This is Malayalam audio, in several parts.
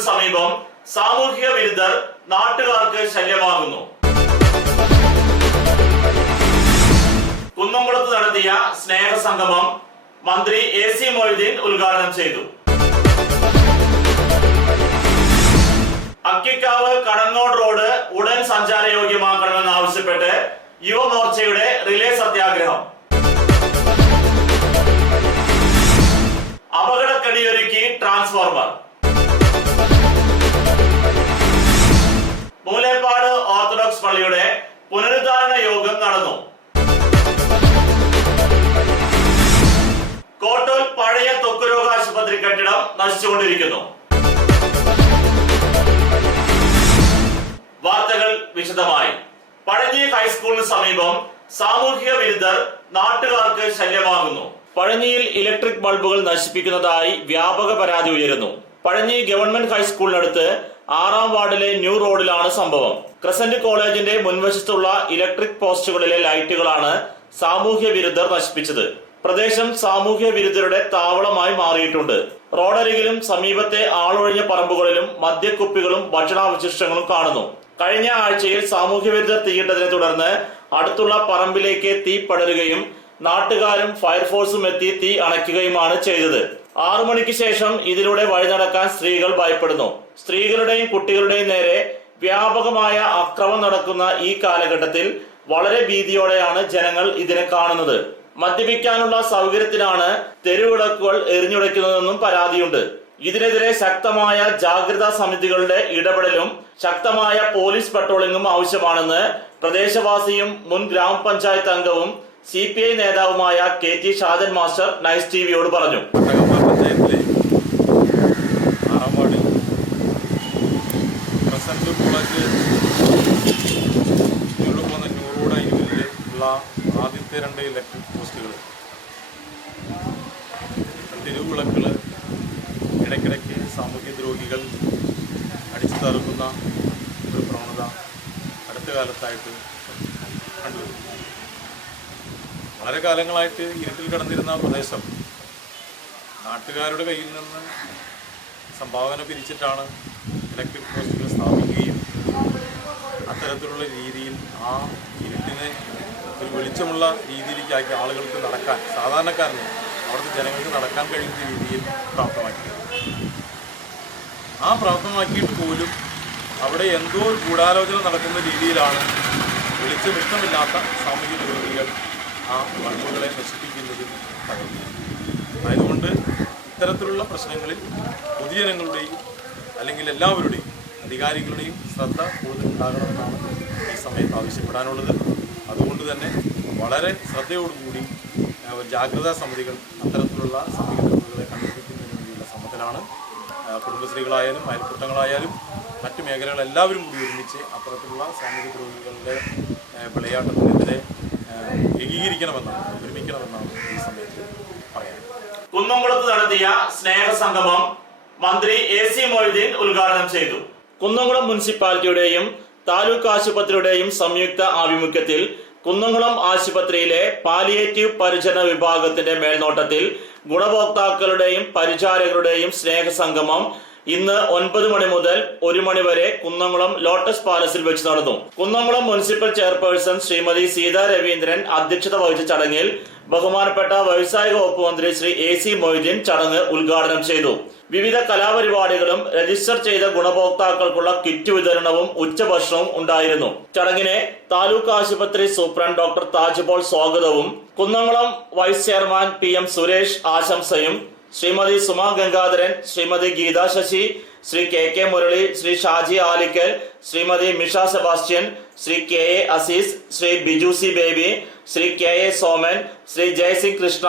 ഹൈസ്കൂളിന് സമീപം സാമൂഹിക വിരുദ്ധർ നാട്ടുകാർക്ക് ശല്യമാകുന്നു. കുന്നംകുളത്ത് നടത്തിയ സ്നേഹസംഗമം മന്ത്രി AC മൊയ്തീൻ ഉദ്ഘാടനം ചെയ്തു. അക്കിക്കാവ് കടങ്ങോട് റോഡ് ഉടൻ സഞ്ചാരയോഗ്യമാക്കണമെന്നാവശ്യപ്പെട്ട് യുവമോർച്ചയുടെ റിലേ സത്യാഗ്രഹം. അപകടക്കടിയൊരുക്കി ട്രാൻസ്ഫോർമർ. മൂലേപ്പാട് ഓർത്തഡോക്സ് പള്ളിയുടെ പുനരുദ്ധാരണ യോഗം നടന്നു. കോട്ടൂൽ പഴയ ത്വക്കുരോഗ ആശുപത്രി കെട്ടിടം നശിച്ചുകൊണ്ടിരിക്കുന്നു. വാർത്തകൾ വിശദമായി. പഴഞ്ഞി ഹൈസ്കൂളിന് സമീപം സാമൂഹിക വിരുദ്ധർ നാട്ടുകാർക്ക് ശല്യമാകുന്നു. പഴഞ്ഞിയിൽ ഇലക്ട്രിക് ബൾബുകൾ നശിപ്പിക്കുന്നതായി വ്യാപക പരാതി ഉയരുന്നു. പഴഞ്ഞി ഗവൺമെന്റ് ഹൈസ്കൂളിനടുത്ത് 6-ാം വാർഡിലെ ന്യൂ റോഡിലാണ് സംഭവം. ക്രസന്റ് കോളേജിന്റെ മുൻവശത്തുള്ള ഇലക്ട്രിക് പോസ്റ്റുകളിലെ ലൈറ്റുകളാണ് സാമൂഹ്യ വിരുദ്ധർ നശിപ്പിച്ചത്. പ്രദേശം സാമൂഹ്യ വിരുദ്ധരുടെ താവളമായി മാറിയിട്ടുണ്ട്. റോഡരികിലും സമീപത്തെ ആളൊഴിഞ്ഞ പറമ്പുകളിലും മദ്യക്കുപ്പികളും ഭക്ഷണാവശിഷ്ടങ്ങളും കാണുന്നു. കഴിഞ്ഞ ആഴ്ചയിൽ സാമൂഹ്യ വിരുദ്ധർ തീയിട്ടതിനെ തുടർന്ന് അടുത്തുള്ള പറമ്പിലേക്ക് തീ പടരുകയും നാട്ടുകാരും ഫയർഫോഴ്സും എത്തി തീ അണയ്ക്കുകയുമാണ് ചെയ്തത്. 6 മണിക്ക് ശേഷം ഇതിലൂടെ വഴി നടക്കാൻ സ്ത്രീകൾ ഭയപ്പെടുന്നു. സ്ത്രീകളുടെയും കുട്ടികളുടെയും നേരെ വ്യാപകമായ അക്രമം നടക്കുന്ന ഈ കാലഘട്ടത്തിൽ വളരെ ഭീതിയോടെയാണ് ജനങ്ങൾ ഇതിനെ കാണുന്നത്. മദ്യപിക്കാനുള്ള സൗകര്യത്തിനാണ് തെരുവിളക്കുകൾ എറിഞ്ഞുടയ്ക്കുന്നതെന്നും പരാതിയുണ്ട്. ഇതിനെതിരെ ശക്തമായ ജാഗ്രതാ സമിതികളുടെ ഇടപെടലും ശക്തമായ പോലീസ് പട്രോളിംഗും ആവശ്യമാണെന്ന് പ്രദേശവാസിയും മുൻ ഗ്രാമപഞ്ചായത്ത് അംഗവും CPI നേതാവുമായ KT ഷാജൻ മാസ്റ്റർ നൈസ് TVയോട് പറഞ്ഞു. പഞ്ചായത്തിലെ 6-ാം വാർഡിൽ ക്രസന്റ് കോളേജ് ന്യൂ റോഡ് അരികിൽ ഉള്ള ആദ്യത്തെ 2 ഇലക്ട്രിക് പോസ്റ്റുകൾ, തെരുവുവിളക്കുകൾ ഇടയ്ക്കിടയ്ക്ക് സാമൂഹ്യ ദ്രോഹികൾ അടിച്ചു തറുക്കുന്ന ഒരു പ്രവണത അടുത്ത കാലത്തായിട്ട് കണ്ടുവരുന്നു. വളരെ കാലങ്ങളായിട്ട് ഇരുട്ടിൽ കിടന്നിരുന്ന പ്രദേശം നാട്ടുകാരുടെ കയ്യിൽ നിന്ന് സംഭാവന പിരിച്ചിട്ടാണ് ഇലക്ട്രിക് പോസ്റ്റുകൾ സ്ഥാപിക്കുകയും അത്തരത്തിലുള്ള രീതിയിൽ ആ ഇരുട്ടിനെ ഒരു വെളിച്ചമുള്ള രീതിയിലേക്കാക്കി ആളുകൾക്ക് നടക്കാൻ, സാധാരണക്കാരന് അവിടുത്തെ ജനങ്ങൾക്ക് നടക്കാൻ കഴിയുന്ന രീതിയിൽ പ്രാപ്തമാക്കിയത്. ആ പ്രാപ്തമാക്കിയിട്ട് പോലും അവിടെ എന്തോ ഒരു ഗൂഢാലോചന നടക്കുന്ന രീതിയിലാണ് വെളിച്ചം ഇഷ്ടമില്ലാത്ത സാമൂഹിക വിരോധികൾ ആ ബൾബുകളെ നശിപ്പിക്കുന്നതിൽ തകർന്നു. ആയതുകൊണ്ട് ഇത്തരത്തിലുള്ള പ്രശ്നങ്ങളിൽ പൊതുജനങ്ങളുടെയും അല്ലെങ്കിൽ എല്ലാവരുടെയും അധികാരികളുടെയും ശ്രദ്ധ കൂടുതൽ ഉണ്ടാകണമെന്നാണ് ഈ സമയത്ത് ആവശ്യപ്പെടാനുള്ളത്. അതുകൊണ്ട് തന്നെ വളരെ ശ്രദ്ധയോടുകൂടി ജാഗ്രതാ സമിതികൾ അത്തരത്തിലുള്ള സാമൂഹിക ദ്രോഹികളെ കണ്ടുപിടിക്കുന്നതിന് വേണ്ടിയുള്ള ശ്രമത്തിലാണ്. കുടുംബശ്രീകളായാലും അയൽക്കൂട്ടങ്ങളായാലും മറ്റു മേഖലകളെല്ലാവരും കൂടി ഒരുമിച്ച് അത്തരത്തിലുള്ള സാമൂഹിക ദ്രോഹികളുടെ വിളയാട്ടത്തിനെതിരെ ഏകീകരിക്കണമെന്നാണ്, ഒരുമിക്കണമെന്നാണ് ഈ സമയത്ത് പറയാൻ. കുന്നംകുളത്ത് നടത്തിയ സ്നേഹസംഗമം മന്ത്രി AC മൊയ്തീൻ ഉദ്ഘാടനം ചെയ്തു. കുന്നംകുളം മുനിസിപ്പാലിറ്റിയുടെയും താലൂക്ക് ആശുപത്രിയുടെയും സംയുക്ത ആഭിമുഖ്യത്തിൽ കുന്നംകുളം ആശുപത്രിയിലെ പാലിയേറ്റീവ് പരിചരണ വിഭാഗത്തിന്റെ മേൽനോട്ടത്തിൽ ഗുണഭോക്താക്കളുടെയും പരിചാരകരുടെയും സ്നേഹസംഗമം ഇന്ന് 9 മണി മുതൽ 1 മണി വരെ കുന്നംകുളം ലോട്ടസ് പാലസിൽ വെച്ച് നടന്നു. കുന്നംകുളം മുനിസിപ്പൽ ചെയർപേഴ്സൺ ശ്രീമതി സീതാ രവീന്ദ്രൻ അധ്യക്ഷത വഹിച്ച ചടങ്ങിൽ ബഹുമാനപ്പെട്ട വ്യവസായിക വകുപ്പ് മന്ത്രി ശ്രീ AC മൊയ്തീൻ ചടങ്ങ് ഉദ്ഘാടനം ചെയ്തു. വിവിധ കലാപരിപാടികളും രജിസ്റ്റർ ചെയ്ത ഗുണഭോക്താക്കൾക്കുള്ള കിറ്റ് വിതരണവും ഉച്ചഭക്ഷണവും ഉണ്ടായിരുന്നു. ചടങ്ങിനെ താലൂക്ക് ആശുപത്രി സൂപ്രണ്ട് ഡോക്ടർ താജ് പോൾ സ്വാഗതവും Kunnamkulam vice chairman PM Suresh ആശംസയും Shrimati Suma Gangadharan, Shrimati Geetha Sasi, Shri KK Murali, Shri Shaji Alikkal, Shrimati Misha Sebastian, Shri KA Azeez, Shri Biju C Baby, Shri KA Soman, Shri Jayasingh Krishna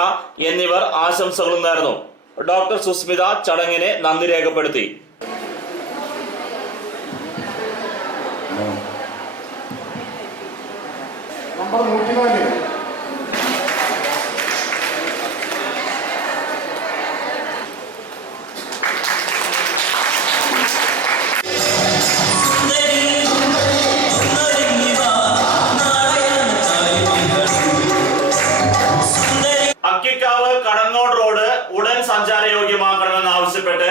എന്നിവർ ആശംസകളും നേർന്നു. ഡോക്ടർ സുസ്മിത ചടങ്ങിനെ നന്ദി രേഖപ്പെടുത്തി. സഞ്ചാരയോഗ്യമാക്കണമെന്നാവശ്യപ്പെട്ട്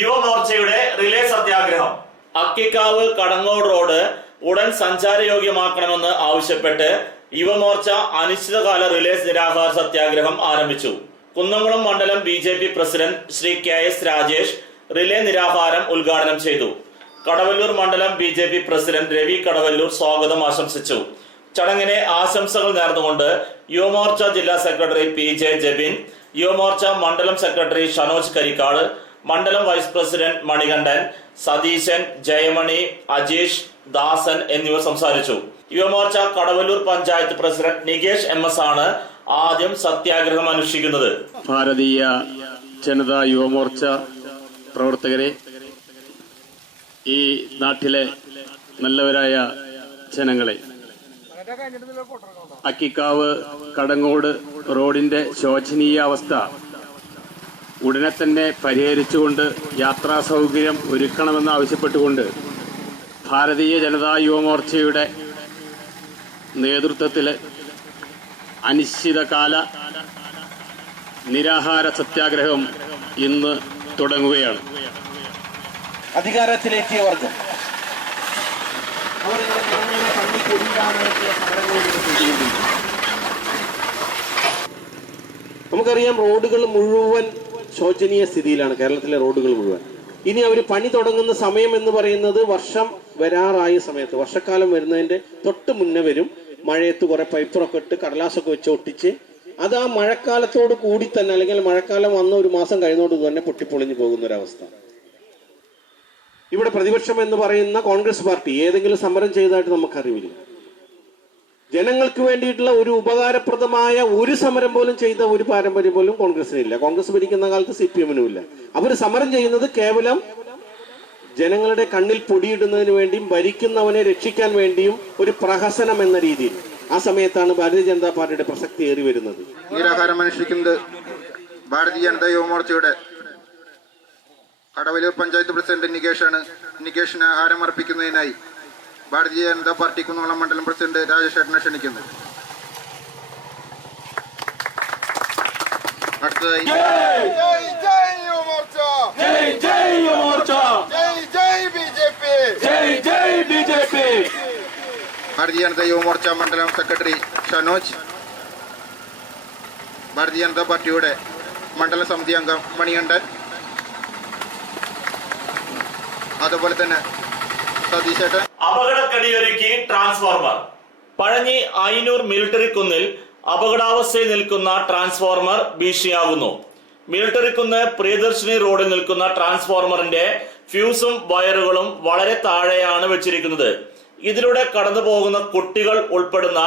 യുവമോർച്ചയുടെ റിലേ സത്യാഗ്രഹം. അക്കിക്കാവ് കടങ്ങോട് റോഡ് ഉടൻ സഞ്ചാരയോഗ്യമാക്കണമെന്ന് ആവശ്യപ്പെട്ട് യുവമോർച്ച അനിശ്ചിതകാല റിലേസ് നിരാഹാര സത്യാഗ്രഹം ആരംഭിച്ചു. കുന്നംകുളം മണ്ഡലം BJP president Shri KS Rajesh relay നിരാഹാരം ഉദ്ഘാടനം ചെയ്തു. കടവല്ലൂർ മണ്ഡലം BJP പ്രസിഡന്റ് രവി കടവല്ലൂർ സ്വാഗതം ആശംസിച്ചു. ചടങ്ങിനെ ആശംസകൾ നേർന്നുകൊണ്ട് യുവമോർച്ച ജില്ലാ സെക്രട്ടറി PJ ജബിൻ, യുവമോർച്ച മണ്ഡലം സെക്രട്ടറി ഷനോജ് കരിക്കാട്, മണ്ഡലം വൈസ് പ്രസിഡന്റ് മണികണ്ഠൻ, സതീശൻ, ജയമണി, അജീഷ്, ദാസൻ എന്നിവർ സംസാരിച്ചു. യുവമോർച്ച കടവല്ലൂർ പഞ്ചായത്ത് പ്രസിഡന്റ് നികേഷ് MS ആണ് ആദ്യം സത്യാഗ്രഹം അനുഷ്ഠിക്കുന്നത്. ഭാരതീയ ജനതാ യുവമോർച്ച പ്രവർത്തകരെ, ഈ നാട്ടിലെ നല്ലവരായ ജനങ്ങളെ, അക്കിക്കാവ് കടങ്ങോട് റോഡിന്റെ ശോചനീയ അവസ്ഥ ഉടനെ തന്നെ പരിഹരിച്ചുകൊണ്ട് യാത്രാ സൗകര്യം ഒരുക്കണമെന്ന് ആവശ്യപ്പെട്ടുകൊണ്ട് ഭാരതീയ ജനതാ യുവമോർച്ചയുടെ നേതൃത്വത്തിൽ അനിശ്ചിതകാല നിരാഹാര സത്യാഗ്രഹം ഇന്ന് തുടങ്ങുകയാണ്. അധികാരത്തിലെത്തിയ വർഗം നമുക്കറിയാം, റോഡുകൾ മുഴുവൻ ശോചനീയ സ്ഥിതിയിലാണ്. കേരളത്തിലെ റോഡുകൾ മുഴുവൻ. ഇനി അവർ പണി തുടങ്ങുന്ന സമയം എന്ന് പറയുന്നത് വർഷം വരാറായ സമയത്ത്, വർഷക്കാലം വരുന്നതിന്റെ തൊട്ട് മുന്നേ വരും. മഴയത്ത് കുറെ പൈപ്പറൊക്കെ ഇട്ട് കടലാസൊക്കെ വെച്ച് ഒട്ടിച്ച് അത് ആ മഴക്കാലത്തോട് കൂടി തന്നെ, അല്ലെങ്കിൽ മഴക്കാലം വന്ന ഒരു മാസം കഴിഞ്ഞോട് തന്നെ പൊട്ടിപ്പൊളിഞ്ഞു പോകുന്ന ഒരവസ്ഥ. ഇവിടെ പ്രതിപക്ഷം എന്ന് പറയുന്ന കോൺഗ്രസ് പാർട്ടി ഏതെങ്കിലും സമരം ചെയ്തതായിട്ട് നമുക്കറിവില്ല. ജനങ്ങൾക്ക് വേണ്ടിയിട്ടുള്ള ഒരു ഉപകാരപ്രദമായ ഒരു സമരം പോലും ചെയ്ത ഒരു പാരമ്പര്യം പോലും കോൺഗ്രസിനില്ല. കോൺഗ്രസ് ഭരിക്കുന്ന കാലത്ത് CPM-നും ഇല്ല. അവർ സമരം ചെയ്യുന്നത് കേവലം ജനങ്ങളുടെ കണ്ണിൽ പൊടിയിടുന്നതിന് വേണ്ടിയും ഭരിക്കുന്നവനെ രക്ഷിക്കാൻ വേണ്ടിയും ഒരു പ്രഹസനം എന്ന രീതിയിൽ. ആ സമയത്താണ് ഭാരതീയ ജനതാ പാർട്ടിയുടെ പ്രസക്തി ഏറി വരുന്നത്. നിരാഹാരം അനുഷ്ഠിക്കുന്നത് ഭാരതീയ ജനതാ യുവമോർച്ചയുടെ കടവല്ലൂർ പഞ്ചായത്ത് പ്രസിഡന്റ് നികേഷാണ്. നികേഷിന് ആഹാരം അർപ്പിക്കുന്നതിനായി ഭാരതീയ ജനതാ പാർട്ടി കുന്നംകുളം മണ്ഡലം പ്രസിഡന്റ് രാജേഷ് ഏട്ടനെ ക്ഷണിക്കുന്നു. അടുത്തതായി ഭാരതീയ ജനതാ യുവമോർച്ച മണ്ഡലം സെക്രട്ടറി ഷനോജ്, ഭാരതീയ ജനതാ പാർട്ടിയുടെ മണ്ഡല സമിതി അംഗം മണികണ്ഠൻ, അതുപോലെ തന്നെ സതീശേട്ടൻ. അപകടക്കടിയൊരുക്കി ട്രാൻസ്ഫോർമർ. പഴഞ്ഞി ആയിനൂർ മിലിറ്ററി കുന്നിൽ അപകടാവസ്ഥയിൽ നിൽക്കുന്ന ട്രാൻസ്ഫോർമർ ഭീഷണിയാകുന്നു. മിലിറ്ററി കുന്ന് പ്രിയദർശിനി റോഡിൽ നിൽക്കുന്ന ട്രാൻസ്ഫോർമറിന്റെ ഫ്യൂസും വയറുകളും വളരെ താഴെയാണ് വെച്ചിരിക്കുന്നത്. ഇതിലൂടെ കടന്നു പോകുന്ന കുട്ടികൾ ഉൾപ്പെടുന്ന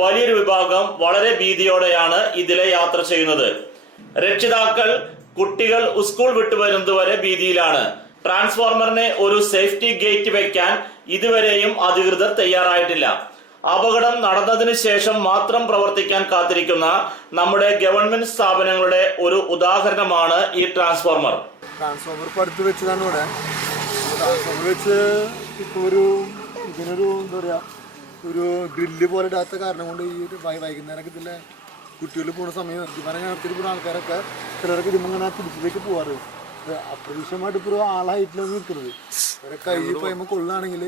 വലിയൊരു വിഭാഗം വളരെ ഭീതിയോടെയാണ് ഇതിലെ യാത്ര ചെയ്യുന്നത്. രക്ഷിതാക്കൾ കുട്ടികൾ സ്കൂൾ വിട്ടുവരുന്നതുവരെ ഭീതിയിലാണ്. ട്രാൻസ്ഫോർമറിന് ഒരു സേഫ്റ്റി ഗേറ്റ് വെക്കാൻ ഇതുവരെയും അധികൃതർ തയ്യാറായിട്ടില്ല. അപകടം നടന്നതിന് ശേഷം മാത്രം പ്രവർത്തിക്കാൻ കാത്തിരിക്കുന്ന നമ്മുടെ ഗവൺമെന്റ് സ്ഥാപനങ്ങളുടെ ഒരു ഉദാഹരണമാണ് ഈ ട്രാൻസ്ഫോർമർ. ട്രാൻസ്ഫോർമർ അടുത്ത് വെച്ചതാണ് ഇവിടെ. ട്രാൻസ്ഫോർമർ വെച്ച് ഇപ്പോൾ ഇതിനൊരു എന്താ പറയുക, ഒരു ഡ്രില്ല് പോലെ ഇടാത്ത കാരണം കൊണ്ട് ഈ ഒരു വൈകുന്നേരമൊക്കെ ഇതിലെ കുട്ടികൾ പോകുന്ന സമയം ഇവരെ നടത്തിയിട്ട് പോകുന്ന ആൾക്കാരൊക്കെ ചിലരൊക്കെ ഇതിങ്ങനെ തിരിച്ചിലേക്ക് പോവാറ്. അപ്രതീക്ഷിതമായിട്ട് ഇപ്പോൾ ആളെ ഹൈറ്റിലാണ് നിൽക്കുന്നത്. ഇവരെ കൈ പോയുമ്പോൾ കൊള്ളുകയാണെങ്കിൽ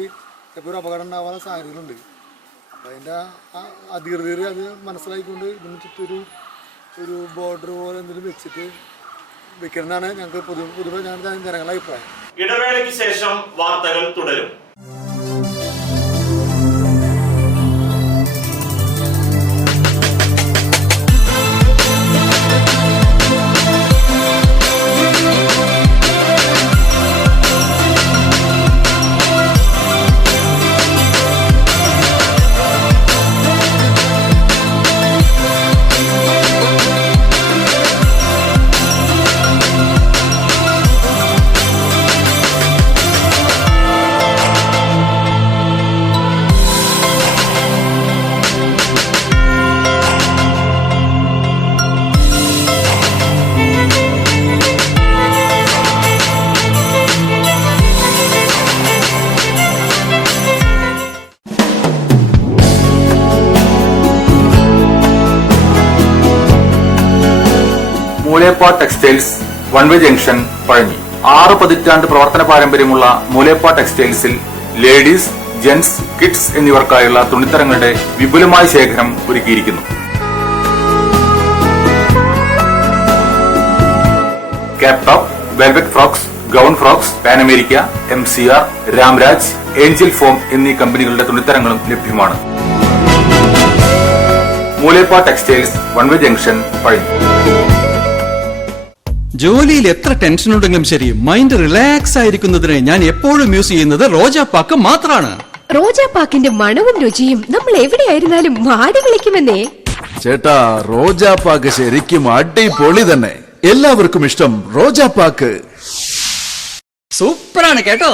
ചിലപ്പോൾ ഒരു അപകടം ഉണ്ടാവാനുള്ള സാധ്യതകളുണ്ട്. അപ്പം അതിൻ്റെ അധികൃതർ അത് മനസ്സിലാക്കിക്കൊണ്ട് ഇതിന് ചുറ്റൊരു ബോർഡർ പോലെ എന്തെങ്കിലും വെച്ചിട്ട് വെക്കണമെന്നാണ് ഞങ്ങൾക്ക് പൊതുവെ ജനങ്ങളുടെ അഭിപ്രായം. ഇടവേളയ്ക്ക് ശേഷം വാർത്തകൾ തുടരും. Moolepa textiles, one way junction, Pazhanji. 6 പതിറ്റാണ്ട് പ്രവർത്തന പാരമ്പര്യമുള്ള മൂലേപ്പ ടെക്സ്റ്റൈൽസിൽ ലേഡീസ്, ജെന്റ്സ്, കിഡ്സ് എന്നിവർക്കായുള്ള തുണിത്തരങ്ങളുടെ വിപുലമായ ശേഖരം ഒരുക്കിയിരിക്കുന്നു. Cap top, velvet frocks, gown frocks, Panamerica, MCR, Ramraj, angel foam എന്നീ കമ്പനികളുടെ തുണിത്തരങ്ങളും ലഭ്യമാണ്. Moolepa textiles, one way junction, Pazhanji. ജോലിയിൽ എത്ര ടെൻഷൻ ഉണ്ടെങ്കിലും ശരി, മൈൻഡ് റിലാക്സ് ആയിരിക്കുന്നതിന് ഞാൻ എപ്പോഴും യൂസ് ചെയ്യുന്നത് റോജാപ്പാക്ക് മാത്രമാണ്. റോജാപ്പാക്കിന്റെ മണവും രുചിയും നമ്മൾ എവിടെയായിരുന്നാലും വാടി വിളിക്കുമെന്നേ. ചേട്ടാ, റോജാപ്പാക്ക് ശരിക്കും അടിപൊളി തന്നെ. എല്ലാവർക്കും ഇഷ്ടം റോജാപ്പാക്ക്. സൂപ്പറാണ് കേട്ടോ.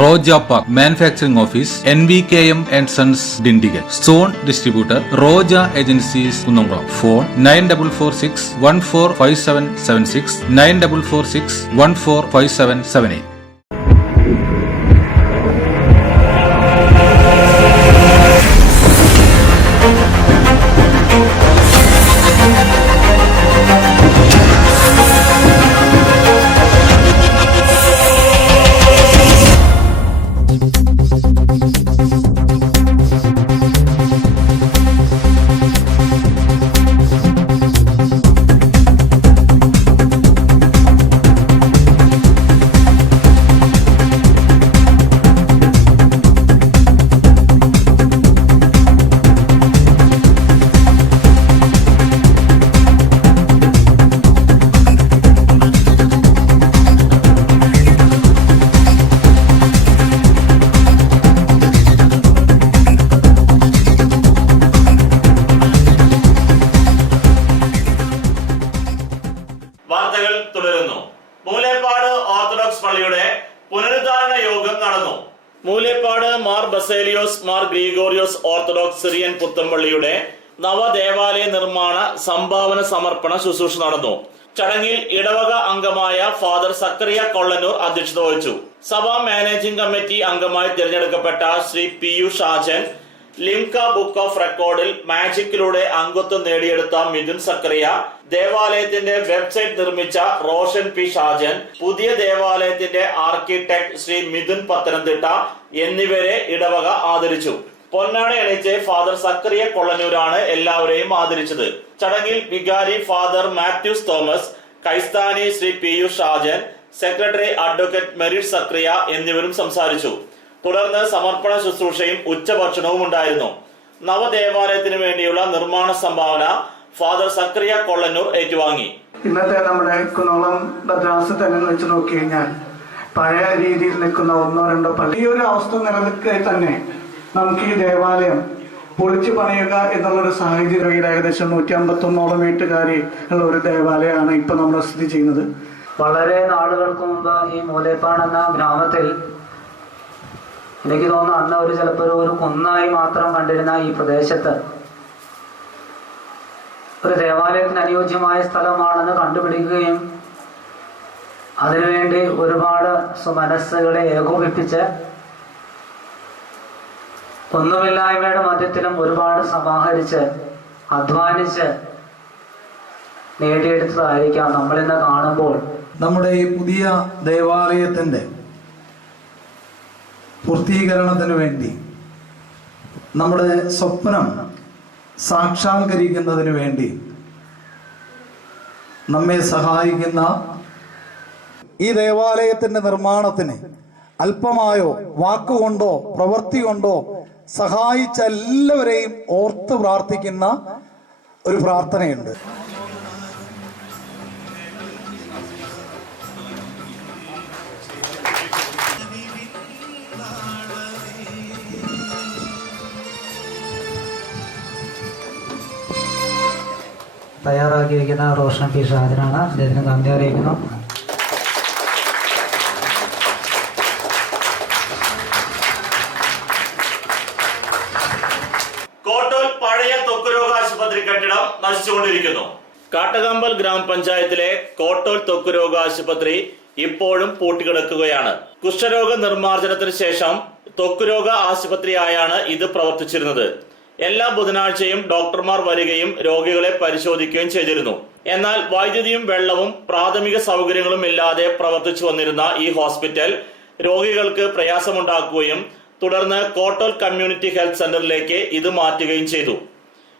Rojapak manufacturing office, NVKM & Sons, Dindigul. Zone distributor Roja agencies, Kunnamkulam. Phone 9446145776, 9446145778. വാർത്തകൾ തുടരുന്നു. മൂലേപ്പാട് ഓർത്തഡോക്സ് പള്ളിയുടെ പുനരുദ്ധാരണ യോഗം നടന്നു. മൂലേപ്പാട് മാർ ബസേലിയോസ് മാർ ഗ്രിഗോറിയോസ് ഓർത്തഡോക്സ് സിറിയൻ പുത്തമ്പള്ളിയുടെ നവദേവാലയ നിർമ്മാണ സംഭാവന സമർപ്പണ ശുശ്രൂഷ നടന്നു. ചടങ്ങിൽ ഇടവക അംഗമായ ഫാദർ സക്കറിയ കൊള്ളന്നൂർ അധ്യക്ഷത വഹിച്ചു. സഭാ മാനേജിംഗ് കമ്മിറ്റി അംഗമായി തിരഞ്ഞെടുക്കപ്പെട്ട Shri PU Shajan, Limca book of റെക്കോർഡിൽ മാജിക്കിലൂടെ അംഗത്വം നേടിയെടുത്ത മിഥുൻ സക്കറിയ, ദേവാലയത്തിന്റെ വെബ്സൈറ്റ് നിർമ്മിച്ച റോഷൻ P ഷാജൻ, പുതിയ ദേവാലയത്തിന്റെ ആർക്കിടെക്ട് ശ്രീ മിഥുൻ പത്തനംതിട്ട എന്നിവരെ ഇടവക ആദരിച്ചു. പൊന്നാട അണിയിച്ച് ഫാദർ സക്കറിയ കൊള്ളന്നൂരാണ് എല്ലാവരെയും ആദരിച്ചത്. ചടങ്ങിൽ വികാരി ഫാദർ മാത്യൂസ് തോമസ്, കൈസ്ഥാനി Shri PU Shajan, secretary advocate Merit Zacharia എന്നിവരും സംസാരിച്ചു. തുടർന്ന് സമർപ്പണ ശുശ്രൂഷയും ഉച്ചഭക്ഷണവും ഉണ്ടായിരുന്നു. നവദേവാലയത്തിനു വേണ്ടിയുള്ള നിർമ്മാണ സംഭാവന ഫാദർ സക്രിയ കൊള്ളന്നൂർ ഏറ്റുവാങ്ങി. ഇന്നത്തെ നമ്മുടെ കുന്നോളം ഭദ്രാസ തന്നെ വെച്ച് നോക്കി കഴിഞ്ഞാൽ പഴയ രീതിയിൽ നിൽക്കുന്ന 1-2 പള്ളി, ഈ ഒരു അവസ്ഥ നിലനിൽക്കെ തന്നെ നമുക്ക് ഈ ദേവാലയം പൊളിച്ചു പണിയുക എന്നുള്ളൊരു സാഹചര്യം. ഏകദേശം 151 വീട്ടുകാരി ഉള്ള ഒരു ദേവാലയമാണ് ഇപ്പൊ നമ്മൾ സ്ഥിതി ചെയ്യുന്നത്. വളരെ നാളുകൾക്ക് മുമ്പ് ഈ മൂലേപ്പാട് എന്ന ഗ്രാമത്തിൽ എനിക്ക് തോന്നുന്നു അന്ന് ഒരു ചിലപ്പോൾ ഒരു കുന്നായി മാത്രം കണ്ടിരുന്ന ഈ പ്രദേശത്ത് ഒരു ദേവാലയത്തിന് അനുയോജ്യമായ സ്ഥലമാണെന്ന് കണ്ടുപിടിക്കുകയും അതിനുവേണ്ടി ഒരുപാട് മനസ്സുകളെ ഏകോപിപ്പിച്ച് ഒന്നുമില്ലായ്മയുടെ മധ്യത്തിലും ഒരുപാട് സമാഹരിച്ച് അധ്വാനിച്ച് നേടിയെടുത്തതായിരിക്കാം നമ്മളിന്ന് കാണുമ്പോൾ. നമ്മുടെ ഈ പുതിയ ദേവാലയത്തിന്റെ പൂർത്തീകരണത്തിന് വേണ്ടി നമ്മുടെ സ്വപ്നം സാക്ഷാത്കരിക്കുന്നതിന് വേണ്ടി നമ്മെ സഹായിക്കുന്ന ഈ ദേവാലയത്തിന്റെ നിർമ്മാണത്തിന് അല്പമായോ വാക്കുകൊണ്ടോ പ്രവൃത്തി കൊണ്ടോ സഹായിച്ച എല്ലാവരെയും ഓർത്ത് പ്രാർത്ഥിക്കുന്ന ഒരു പ്രാർത്ഥനയുണ്ട്. തയ്യാറാക്കിയിരിക്കുന്ന റോഷൻ P ഷാജനാണ്. അദ്ദേഹത്തിന് നന്ദി അറിയിക്കുന്നു. കോട്ടൂൽ പഴയ ത്വക്കുരോഗ ആശുപത്രി കെട്ടിടം നശിച്ചുകൊണ്ടിരിക്കുന്നു. കാട്ടകമ്പൽ ഗ്രാമപഞ്ചായത്തിലെ കോട്ടൂൽ ത്വക്കുരോഗ ആശുപത്രി ഇപ്പോഴും പൂട്ടിക്കിടക്കുകയാണ്. കുഷ്ഠരോഗ നിർമ്മാർജ്ജനത്തിന് ശേഷം ത്വക്കുരോഗ ആശുപത്രിയായാണ് ഇത് പ്രവർത്തിച്ചിരുന്നത്. എല്ലാ ബുധനാഴ്ചയും ഡോക്ടർമാർ വരികയും രോഗികളെ പരിശോധിക്കുകയും ചെയ്തിരുന്നു. എന്നാൽ വൈദ്യുതിയും വെള്ളവും പ്രാഥമിക സൗകര്യങ്ങളും ഇല്ലാതെ പ്രവർത്തിച്ചു വന്നിരുന്ന ഈ ഹോസ്പിറ്റൽ രോഗികൾക്ക് പ്രയാസമുണ്ടാക്കുകയും തുടർന്ന് കോട്ടോൽ കമ്മ്യൂണിറ്റി ഹെൽത്ത് സെന്ററിലേക്ക് ഇത് മാറ്റുകയും ചെയ്തു.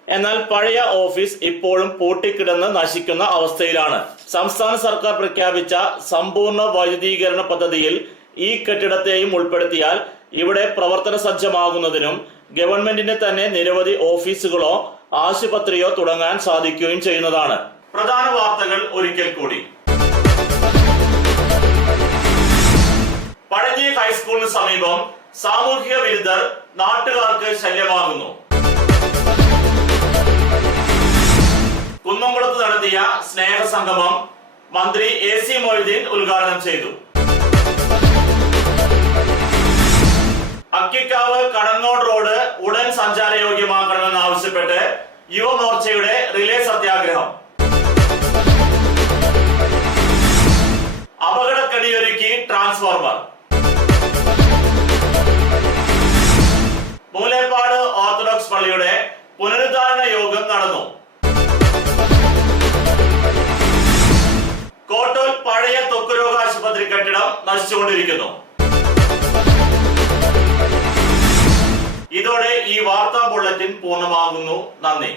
എന്നാൽ പഴയ ഓഫീസ് ഇപ്പോഴും പൂട്ടിക്കിടന്ന് നശിക്കുന്ന അവസ്ഥയിലാണ്. സംസ്ഥാന സർക്കാർ പ്രഖ്യാപിച്ച സമ്പൂർണ്ണ വൈദ്യുതീകരണ പദ്ധതിയിൽ ഈ കെട്ടിടത്തെയും ഉൾപ്പെടുത്തിയാൽ ഇവിടെ പ്രവർത്തന സജ്ജമാകുന്നതിനും ഗവൺമെന്റിന് തന്നെ നിരവധി ഓഫീസുകളോ ആശുപത്രിയോ തുടങ്ങാൻ സാധിക്കുകയും ചെയ്യുന്നതാണ്. പ്രധാന വാർത്തകൾ ഒരിക്കൽ കൂടി. പഴഞ്ഞി ഹൈസ്കൂളിന് സമീപം സാമൂഹിക വിരുദ്ധർ നാട്ടുകാർക്ക് ശല്യമാകുന്നു. കുന്നംകുളത്ത് നടത്തിയ സ്നേഹസംഗമം മന്ത്രി AC മൊയ്തീൻ ഉദ്ഘാടനം ചെയ്തു. അക്കിക്കാവ് കടങ്ങോട് റോഡ് ഉടൻ സഞ്ചാരയോഗ്യമാക്കണമെന്നാവശ്യപ്പെട്ട് യുവമോർച്ചയുടെ റിലേ സത്യാഗ്രഹം. അപകടക്കടിയൊരുക്കി ട്രാൻസ്ഫോർമർ. മൂലേപ്പാട് ഓർത്തഡോക്സ് പള്ളിയുടെ പുനരുദ്ധാരണ യോഗം നടന്നു. കോട്ടോൽ പഴയ ത്വക്ക് ആശുപത്രി കെട്ടിടം നശിച്ചുകൊണ്ടിരിക്കുന്നു. ഇതോടെ ഈ വാർത്താ ബുള്ളറ്റിൻ പൂർണ്ണമാകുന്നു. നന്ദി.